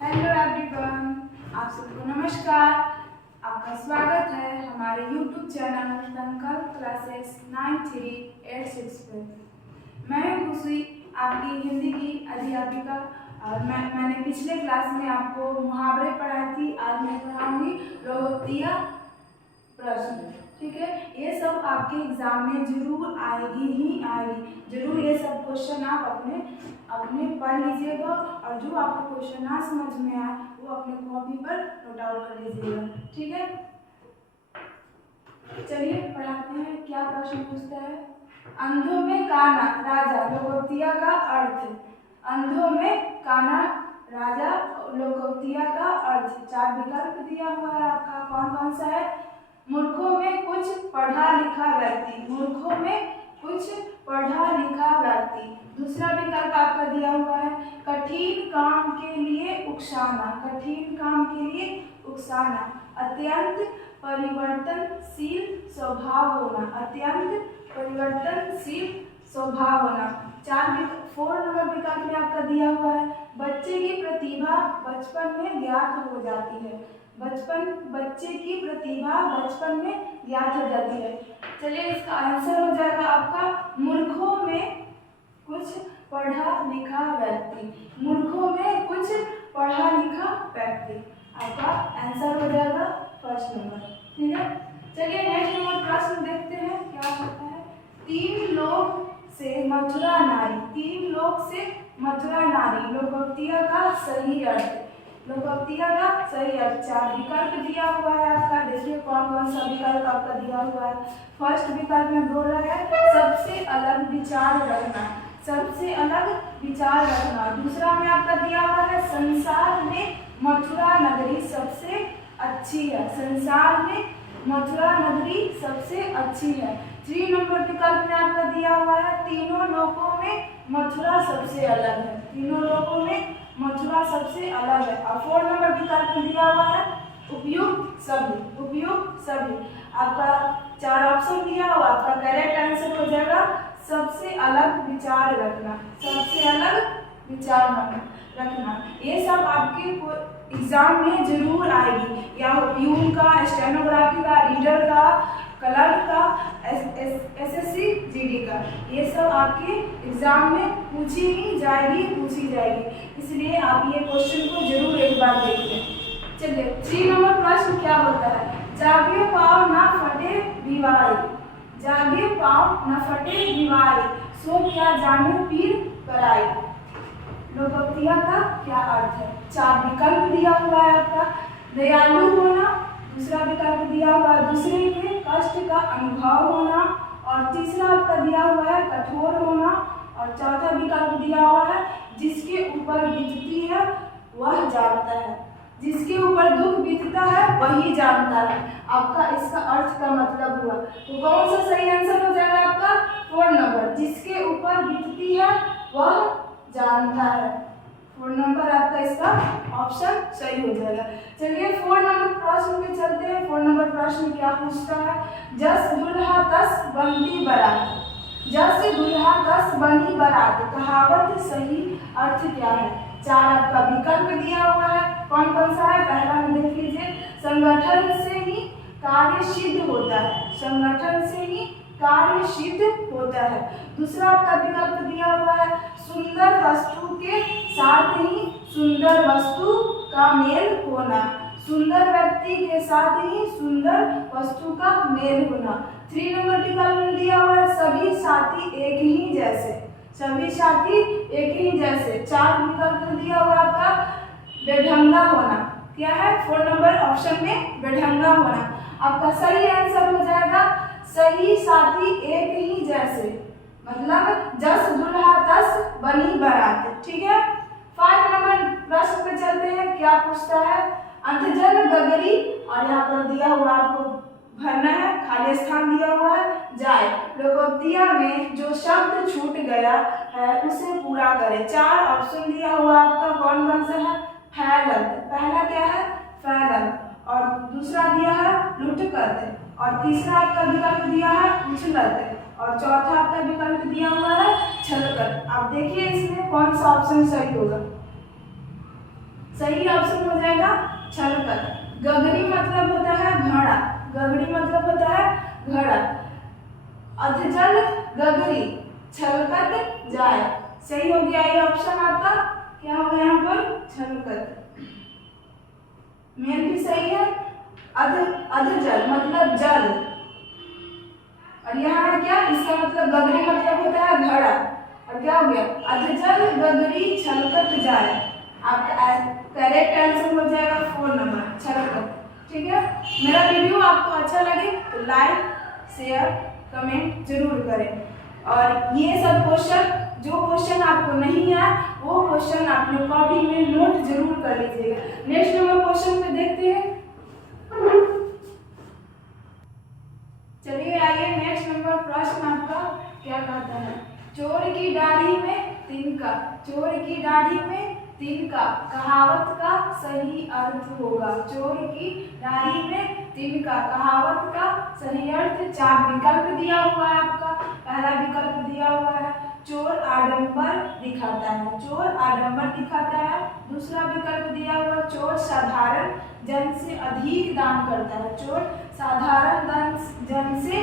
Hello everyone, आप सबको नमस्कार। आपका स्वागत है हमारे YouTube चैनल संकल्प क्लासेस 9386 पे। मैं खुशी आपकी हिंदी की अध्यापिका और मैंने पिछले क्लास में आपको मुहावरे पढ़ाई थी। आज मैं पढ़ाऊंगी लोकोक्तियाँ प्रश्न। ठीक है, ये सब आपके एग्जाम में जरूर आएगी ही आएगी। जरूर ये सब क्वेश्चन आप अपने पढ़ लीजिएगा और जो आपको क्वेश्चन ना समझ में आए वो अपने कॉपी पर नोट आउट कर लीजिएगा। ठीक है, चलिए पढ़ाते हैं। क्या प्रश्न पूछता है? अंधों में काना राजा लोकोक्तियाँ का अर्थ। अंधों में काना राजा लोकोक्तियाँ का अर्थ। 4 विकल्प दिया हुआ है आपका। कौन कौन सा है? मूर्खों में कुछ पढ़ा लिखा व्यक्ति। मूर्खों में कुछ पढ़ा लिखा व्यक्ति। दूसरा विकल्प आपका दिया हुआ है कठिन काम के लिए उकसाना। कठिन काम के लिए उकसाना। अत्यंत परिवर्तनशील स्वभाव होना। अत्यंत परिवर्तनशील स्वभाव होना। 4 नंबर विकल्प में आपका दिया हुआ है बच्चे की प्रतिभा बचपन में ज्ञात हो जाती है। बच्चे की प्रतिभा बचपन में ज्ञात हो जाती है। चलिए इसका आंसर हो जाएगा आपका मूर्खों में कुछ पढ़ा लिखा व्यक्ति। मूर्खों में कुछ पढ़ा लिखा व्यक्ति आपका आंसर हो जाएगा फर्स्ट नंबर। ठीक है, चलिए नेक्स्ट नंबर प्रश्न देखते हैं क्या होता है। 3 लोग से मथुरा नारी। 3 लोग से मथुरा नारी लोकोक्तियाँ का सही अर्थ। लोकोक्तियाँ का सही अर्थ। 4 विकल्प दिया हुआ है आपका। देखिए कौन कौन सा विकल्प आपका दिया हुआ है। फर्स्ट विकल्प में बोल रहा है सबसे अलग विचार रखना। सबसे अलग विचार रखना। दूसरा में आपका दिया हुआ है संसार में मथुरा नगरी सबसे अच्छी है। संसार में मथुरा नगरी सबसे अच्छी है। 3 नंबर विकल्प में आपका दिया हुआ है तीनों लोकों में मथुरा सबसे अलग है। तीनों लोकों में मथुरा सबसे अलग है। और 4 नंबर विकल्प में दिया हुआ है उपयुक्त सभी। उपयुक्त सभी आपका 4 ऑप्शन दिया हुआ। आपका करेक्ट आंसर हो जाएगा सबसे अलग विचार रखना। सबसे अलग विचार रखना। ये सब आपके एग्जाम में जरूर आएगी, या प्यून का, स्टेनोग्राफी का, रीडर का, क्लर्क का, एसएससी जीडी का। ये सब आपके एग्जाम में पूछी ही जाएगी। इसलिए आप ये क्वेश्चन को जरूर एक बार देख लें। चलिए 3 नंबर प्रश्न क्या होता है? जागे पाँव न फटे दीवार। जागे पाँव न फटे दीवार सो क्या जाने पीर पराई। लोकोक्तियाँ का क्या अर्थ है? 4 विकल्प दिया हुआ है आपका। दयालु होना। दूसरा विकल्प दिया हुआ है दूसरे के कष्ट का अनुभव होना। और तीसरा आपका दिया हुआ है कठोर होना। और चौथा विकल्प दिया हुआ है जिसके ऊपर बीतती है वह जानता है। जिसके ऊपर दुख बीतता है वही जानता है। आपका इसका अर्थ का मतलब हुआ। तो कौन सा सही आंसर हो जाएगा आपका? 4 नंबर, जिसके ऊपर बीतती है वह जानता है। 4 नंबर आपका इसका ऑप्शन सही हो जाएगा। चलिए 4 नंबर प्रश्न पे चलते हैं। 4 नंबर प्रश्न क्या पूछता है? जस दुल्हा तस बंदी बारात। जस दुल्हा तस बंदी बारात कहावत सही अर्थ क्या है? 4 आपका विकल्प दिया हुआ है। कौन कौन सा है? पहला में देख लीजिए संगठन से ही कार्य सिद्ध होता है। संगठन से ही कार्य सिद्ध होता है। दूसरा आपका विकल्प दिया हुआ है सुंदर वस्तु के साथ ही सुंदर वस्तु का मेल होना। सुंदर व्यक्ति के साथ ही सुंदर वस्तु का मेल होना। 3 नंबर विकल्प में दिया हुआ है सभी साथी एक ही जैसे। सभी साथी एक ही जैसे। 4 विकल्प में दिया हुआ आपका बेढंगा होना। क्या है? 4 नंबर ऑप्शन में बेढंगा होना। आपका सही आंसर हो जाएगा सही साथी एक ही जैसे। मतलब जस दुल्हा तस बनी बारात। ठीक है, 5 नंबर प्रश्न पे चलते हैं। क्या पूछता है? अंतजन गगरी, और यहाँ पर दिया हुआ आपको भरना है, खाली स्थान दिया हुआ है जाए। लोकोक्तियाँ में जो शब्द छूट गया है उसे पूरा करें। 4 ऑप्शन दिया हुआ आपका। कौन कौन सा है? फैलल। पहला क्या है? फैलल। और दूसरा दिया है लुट करते। और तीसरा आपका विकल्प दिया है उछलते। और चौथा आपका विकल्प दिया हुआ है छलकत। आप देखिए इसमें कौन सा ऑप्शन सही होगा। सही ऑप्शन हो जाएगा छलकत। गगरी मतलब होता है घड़ा, गगरी मतलब होता है घड़ा। अधजल गगरी छलकत जाए, सही हो गया ये ऑप्शन आपका, क्या हो गया यहाँ पर छलकत। मेन भी सही है। अधजल मतलब जल, और यहाँ है क्या, इसका मतलब गगरी मतलब होता है घड़ा, और क्या हो गया अधजल गगरी छलकत जाए। आपका करेक्ट आंसर हो जाएगा 4 नंबर छलकत। ठीक है, मेरा वीडियो आपको अच्छा लगे तो लाइक शेयर कमेंट जरूर करें, और ये सब क्वेश्चन, जो क्वेश्चन आपको नहीं आया वो क्वेश्चन अपने कॉपी में नोट जरूर कर लीजिएगा। नेक्स्ट नंबर क्वेश्चन में देखते हैं। चलिए आइए नेक्स्ट नंबर प्रश्न आपका क्या कहता है। चोर की दाढ़ी में तिनका, चोर की दाढ़ी में तिनका कहावत का सही अर्थ होगा। चोर की दाढ़ी में तिनका कहावत का सही अर्थ, 4 विकल्प दिया हुआ है आपका। पहला विकल्प दिया हुआ है चोर आडंबर दिखाता है, चोर आडंबर दिखाता है। दूसरा विकल्प दिया हुआ चोर साधारण जन से अधिक दान करता है, चोर साधारण जन से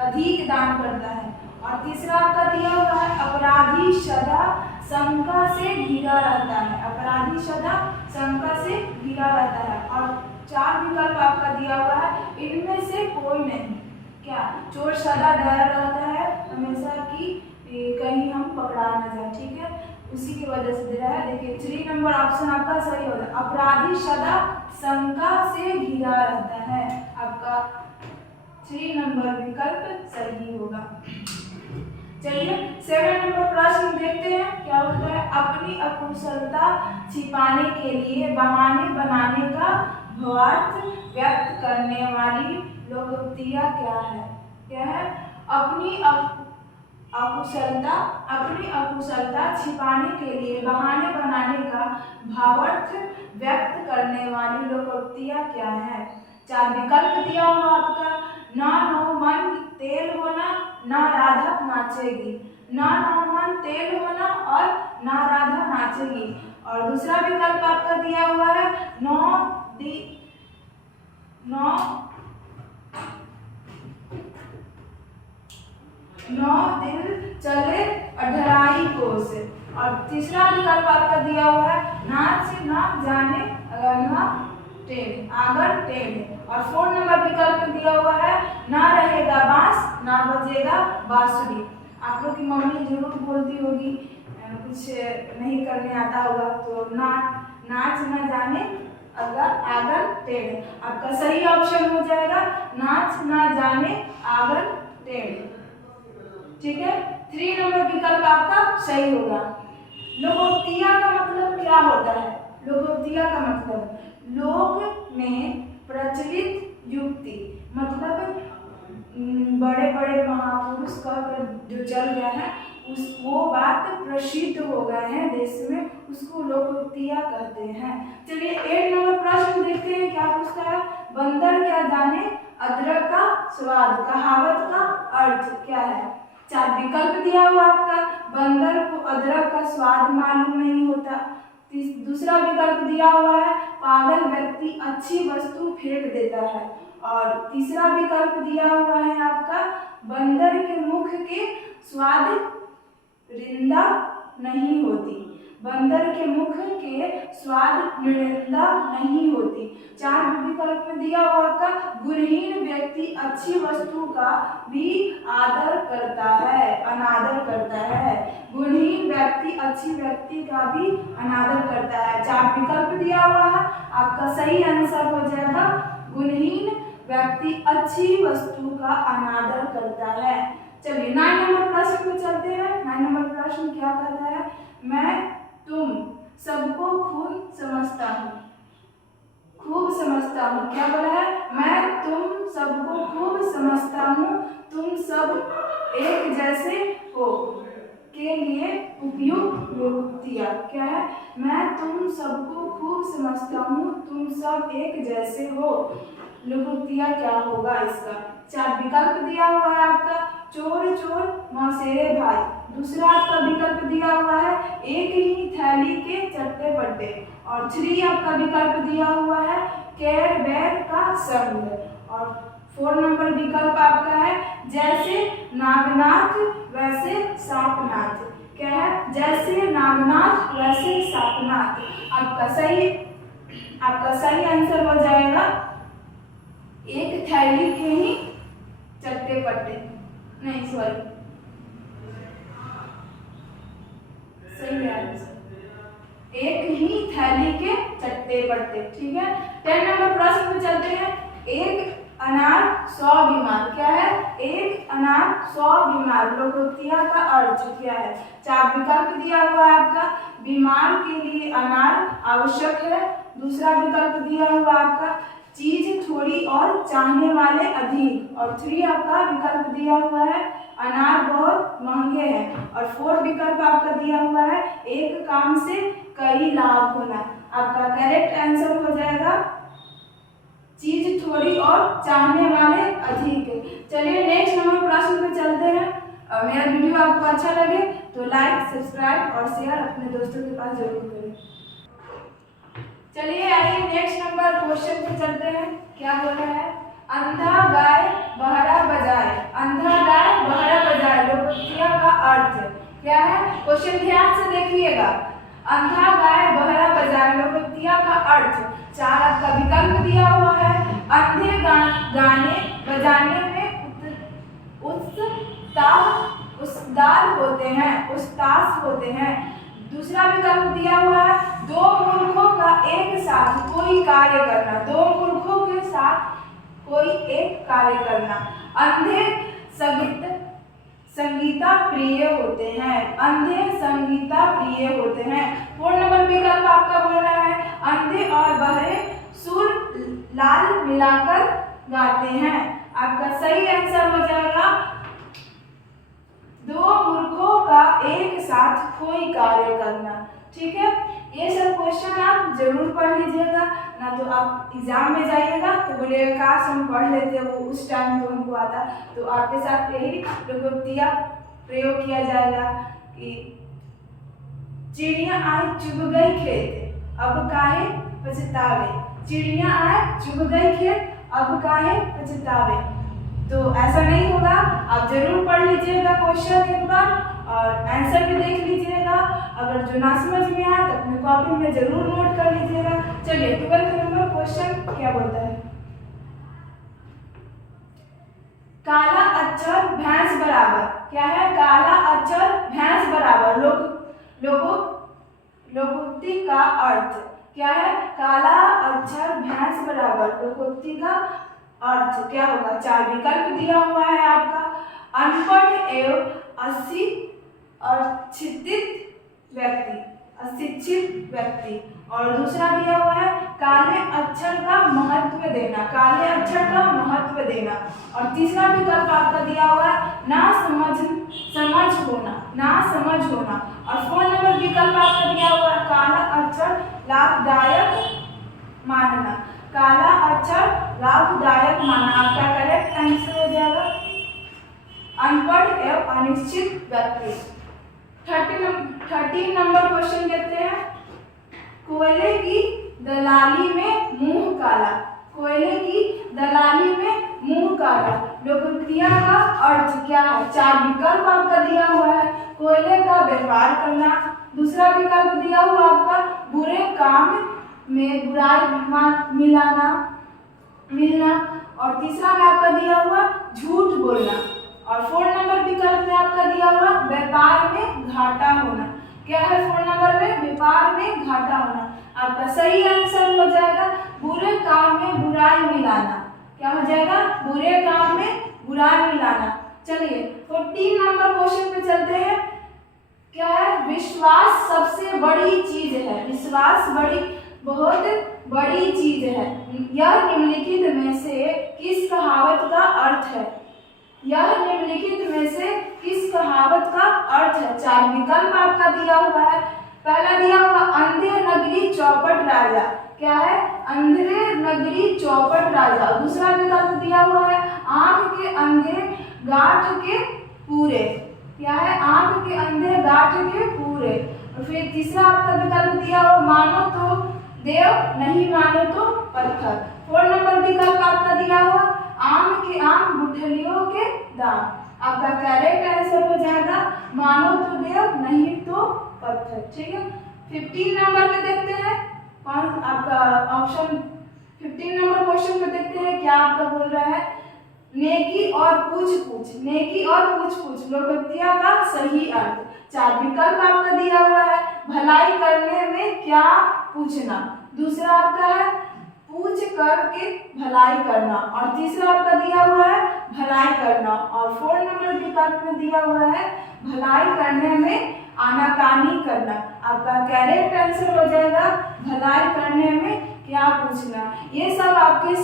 अधिक दान करता है। और तीसरा आपका दिया हुआ है अपराधी सदा शंका से घिरा रहता है, अपराधी सदा शंका से घिरा रहता है। और 4 विकल्प आपका दिया हुआ है, इनमें से कोई नहीं। क्या, चोर सदा डरा रहता है हमेशा कि कहीं हम पकड़ा न जाए, ठीक है, उसी की वजह से दे रहा है। देखिए 3 नंबर ऑप्शन आपका सही होगा, अपराधी सदा शंका से घिरा रहता है, आपका 3 नंबर विकल्प सही होगा। चलिए 7 नंबर प्रश्न देखते हैं क्या होता है। अपनी अकुशलता छिपाने के लिए बहाने बनाने का भावार्थ व्यक्त करने वाली लोकोक्तियाँ क्या है। क्या है, अपनी अकुशलता छिपाने के लिए बहाने बनाने का भावार्थ व्यक्त करने वाली लोकोक्तियाँ क्या है। 4 विकल्प दिया हुआ आपका, ना नौ मन तेल होना, ना राधा नाचेगी, ना नौ मन तेल होना और ना राधा नाचेगी। और दूसरा विकल्प आपका दिया हुआ है नौ दिल चले अढ़ाई कोस। और तीसरा विकल्प आपका दिया हुआ है नाच ना जाने अगरना टेढ़, आगर टेढ़। और 4 नंबर विकल्प में दिया हुआ है ना रहेगा बांस ना बजेगा बांसुरी। आप लोग की मम्मी जरूर बोलती होगी, कुछ नहीं करने आता होगा तो नाच ना जाने अगर आगर टेढ़, आपका सही ऑप्शन हो जाएगा नाच ना जाने आगर टेढ़। ठीक है, 3 नंबर विकल्प आपका सही होगा। लोकोक्तियाँ का मतलब क्या होता है। लोकोक्तियाँ का मतलब लोक में प्रचलित युक्ति, मतलब बड़े बड़े महापुरुष का जो चल गया है वो बात प्रसिद्ध हो गए हैं देश में, उसको लोकोक्तियाँ कहते हैं। चलिए 8 नंबर प्रश्न देखते हैं क्या पूछता है। बंदर क्या जाने अदरक का स्वाद, कहावत का अर्थ क्या है। 4 विकल्प दिया हुआ आपका, बंदर को अदरक का स्वाद मालूम नहीं होता। दूसरा विकल्प दिया हुआ है पागल व्यक्ति अच्छी वस्तु फेंक देता है। और तीसरा विकल्प दिया हुआ है आपका बंदर के मुख के स्वाद रिंदा नहीं होती, बंदर के मुख के स्वाद निरिंदा नहीं होती। 4 विकल्प में दिया हुआ आपका गुणहीन व्यक्ति अच्छी वस्तु का भी आदर करता है, अनादर करता है। गुणहीन व्यक्ति अच्छी व्यक्ति का भी अनादर करता है। 4 विकल्प दिया हुआ है, आपका सही आंसर हो जाएगा गुणहीन व्यक्ति अच्छी वस्तु का अनादर करता है। चलिए 9 नंबर प्रश्न पे चलते हैं। 9 नंबर प्रश्न क्या कहता है। मैं तुम सबको खूब समझता हूँ, खूब समझता हूँ। क्या बोला है, मैं तुम सबको खूब समझता हूँ, तुम सब एक जैसे हो के लिए उपयुक्त लोकोक्तियाँ क्या है। मैं तुम सबको खूब समझता हूँ, तुम सब एक जैसे हो, लोकोक्तियाँ क्या होगा इसका। 4 विकल्प दिया हुआ है आपका चोर चोर मौसेरे भाई। दूसरा आपका विकल्प दिया हुआ है एक ही थैली के चट्टे बट्टे। और 3 आपका विकल्प दिया हुआ है कैर बैर का संग। और 4 नंबर विकल्प आपका है जैसे नागनाथ वैसे सापनाथ। क्या है? जैसे नागनाथ वैसे सापनाथ। आपका सही आंसर हो जाएगा एक थैली के ही चट्टे पट्टे। नहीं सॉरी, सही है एक ही थैली के चट्टे पट्टे। ठीक है, 10 नंबर प्रश्न पे चलते हैं। एक अनार 100 बीमार। क्या है? एक अनार 100 बीमार। लोकोक्तिया का अर्थ क्या है? 4 विकल्प दिया हुआ है आपका। बीमार के लिए अनार आवश्यक है। दूसरा विकल्प दिया हुआ आपका चीज थोड़ी और चाहने वाले अधिक। और 3 आपका विकल्प दिया हुआ है अनार बहुत महंगे हैं। और 4 विकल्प आपका दिया हुआ है एक काम से कई लाभ होना। आपका करेक्ट आंसर हो जाएगा चीज थोड़ी और चाहने वाले अधिक। चलिए नेक्स्ट नंबर प्रश्न पे चलते हैं। मेरा वीडियो आपको अच्छा लगे तो लाइक, सब्सक्राइब और शेयर अपने दोस्तों के पास जरूर करें। चलिए आइए नेक्स्ट नंबर क्वेश्चन पे चलते हैं। क्या बोल रहा है? अंधा गाय बहरा बजाए। अंधा गाय बहरा बजाए लोकोक्तिया का अर्थ क्या है? क्वेश्चन ध्यान से देखिएगा। अंधा गाय बहरा बजाए लोकोक्तिया का अर्थ 4 आपका विकल्प दिया हुआ है। अंधे गाने बजाने में उस्ताद होते हैं। दूसरा विकल्प दिया हुआ है 2 मूर्खों का एक साथ कोई कार्य करना। 2 मूर्खों के साथ कोई एक कार्य करना। अंधे संगीता प्रिय होते हैं। अंधे संगीता प्रिय होते हैं। 4 नंबर विकल्प आपका बोल रहा है अंधे और बहरे सुर लाल मिलाकर गाते हैं। आपका सही आंसर हो जाएगा 2 मूर्खों का एक साथ कोई कार्य करना। ठीक है, ये सब क्वेश्चन आप जरूर पढ़ लीजिएगा, ना तो आप एग्जाम में जाइएगा तो बोलिएगा काश हम पढ़ लेते, वो उस टाइम तो हमको आता। तो आपके साथ यही लोकोक्तिया प्रयोग किया जाएगा कि चिड़िया आई चुग गई खेत अब काहे पछतावे। चिड़िया आए चुग गई खेत अब काहे पछतावे। तो ऐसा नहीं होगा, आप जरूर पढ़ लीजिएगा क्वेश्चन एक बार और आंसर भी देख लीजिएगा। अगर जो ना समझ में आए तो अपने कॉपी में जरूर नोट कर लीजिएगा। चलिए 12 नंबर क्वेश्चन क्या बोलता है? काला अक्षर भैंस बराबर। क्या है? काला अक्षर भैंस बराबर लोकोक्ति का अर्थ क्या है? काला अक्षर भैंस बराबर लोकोक्ति का अर्थ क्या होगा? 4 विकल्प दिया हुआ है आपका। अनपढ़ एवं अशिक्षित व्यक्ति। और दूसरा दिया हुआ है काले अक्षर का महत्व देना। काले अक्षर का महत्व देना। और तीसरा विकल्प आपका दिया हुआ है ना समझ होना। और 4 नंबर विकल्प आपका दिया हुआ है काला अक्षर लाभदायक मानना। काला अक्षर लाभदायक माना। आपका करेक्ट आंसर हो जाएगा अनपढ़ एवं अनिश्चित व्यक्ति। 13 नंबर क्वेश्चन देखते हैं। कोयले की दलाली में मुंह काला। कोयले की दलाली में मुंह काला लोकोक्तिया का अर्थ क्या है? 4 विकल्प आपका दिया हुआ है। कोयले का व्यापार करना। दूसरा विकल्प दिया हुआ आपका बुरे काम में बुराई मिलना। और तीसरा में आपका दिया हुआ झूठ बोलना। और 4 नंबर विकल्प में आपका दिया हुआ व्यापार में घाटा होना। क्या है 4 नंबर में? व्यापार में घाटा होना। आपका सही आंसर हो जाएगा बुरे काम में बुराई मिलाना। क्या हो जाएगा? बुरे काम में बुराई मिलाना। चलिए 14 नंबर क्वेश्चन पे चलते हैं। क्या है? विश्वास सबसे बड़ी चीज है। विश्वास बहुत बड़ी चीज है। यह निम्नलिखित में से किस कहावत का अर्थ है? यह निम्नलिखित में से किस कहावत का अर्थ है? 4 विकल्प आपका दिया हुआ है। पहला दिया हुआ अंधे नगरी चौपट राजा। क्या है? अंधे नगरी चौपट राजा। दूसरा विकल्प दिया हुआ है आंख के अंधे गांठ के पूरे। क्या है? आंख के अंधे गांठ के पूरे। और फिर तीसरा आपका विकल्प दिया हुआ मानो तो देव, नहीं मानो तो पत्थर। 4 नंबर विकल्प आपका दिया हुआ आम के आम गुठलियों के दाम। आपका करेक्ट आंसर हो जाएगा मानो तो देव, नहीं तो पत्थर। ठीक है, 15 नंबर पे देखते हैं कौन आपका ऑप्शन। 15 नंबर क्वेश्चन में देखते हैं क्या आपका बोल रहा है। नेकी और पूछ पूछ, नेकी और पूछ पूछ लोकोक्तियां का सही अर्थ। 4 विकल्प आपका दिया हुआ है। भलाई करने में क्या पूछना, दूसरा आपका है पूछ करके भलाई करना, और तीसरा आपका दिया हुआ है भलाई करना, और 4 नंबर विकल्प में दिया हुआ है भलाई करने में आनाकानी करना। आपका करेक्ट आंसर हो जाएगा भलाई करने में क्या पूछना। ये सब आपके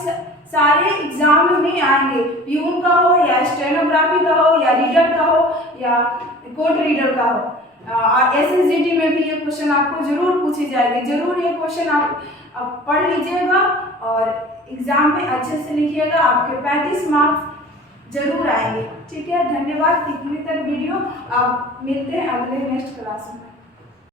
सारे एग्जाम में आएंगे, प्यून का हो या स्टेनोग्राफी का हो या रीडर का हो या कोर्ट रीडर का हो। SSGT में भी ये क्वेश्चन आपको जरूर पूछी जाएगी। जरूर ये क्वेश्चन आप पढ़ लीजिएगा और एग्जाम में अच्छे से लिखिएगा, आपके 35 मार्क्स जरूर आएंगे। ठीक है, धन्यवाद। इतनी तक वीडियो, अब मिलते हैं अगले नेक्स्ट क्लास में।